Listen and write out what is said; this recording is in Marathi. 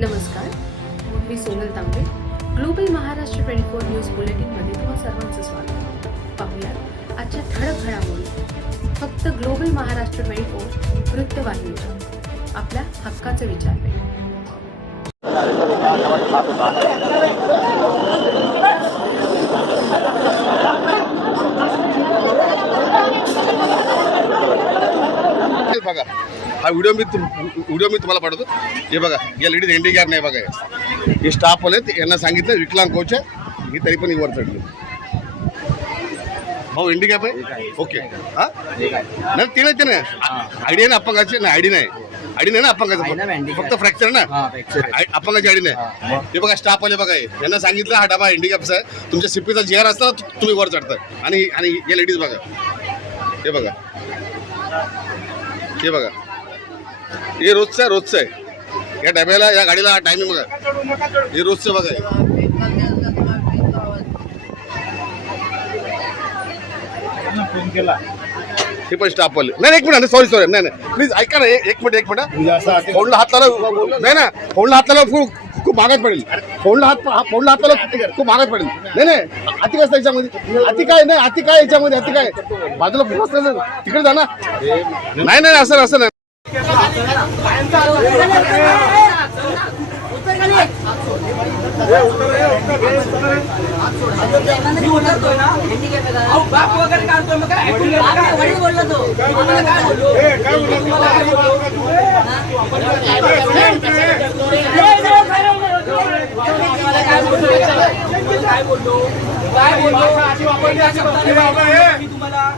नमस्कार मी Sonal Tambe. Global Maharashtra twenty four news बुलेटिनमध्ये तुम्हा सर्वांचं स्वागत. पाहूयात आजच्या ठळक घडामोडी. फक्त ग्लोबल महाराष्ट्र ट्वेंटी फोर वृत्तवाहिनीच्या. आपल्या हक्काचं विचारले बघा. हा व्हिडिओ मी तुम व्हिडिओ मी तुम्हाला पाठवतो. हे बघा या लेडीज हँडिकॅप नाही बघा हे. हे स्टाफ आलेत यांना सांगितलं विकलांग कोच आहे ही तरी पण ही वर चढली भाऊ हँडिकॅप आहे? ओके हा? नाही ते नाही ते नाही. आयडिया ना अपंगाची? नाही आयडी नाही. आयडी नाही ना आहे अपंगाचं. फक्त फ्रॅक्चर ना? हा, आहे. अपंगाची आयडी हा, नाही? हे बघा स्टाफ आले बघा हे. यांना सांगितलं हा डबा हँडिकॅपचा आहे. तुमच्या सिपीचा जेअर असता तुम्ही वर चढता. आणि आणि हे लेडीज बघा. हे बघा. हे बघा. हे रोजचं आहे रोजचं आहे. या डब्याला या गाडीला टायमिंग बघा. हे रोजचं बघा हे. हे पण स्टाफ वाले. नाही एक मिनिट सॉरी सॉरी नाही नाही. प्लीज ऐका ना एक मिनिट एक मिनिट फोनला हात लावला नाही ना फोनला हात लावला खूप खूप महागात पडेल. फोनला हात हा- फोनला हात लावला खूप महागात पडेल. नाही नाही. अति कसं याच्यामध्ये. अति काय नाही अति काय याच्यामध्ये अति काय? बाजूला तिकडे जा ना. नाही नाही असं असं नाही. बाप वगैरे काढतोय मग काय ऐकून घ्या का? तुम्हाला काय बोललो? काय बोललो? काय बोललो बोललो तुम्हाला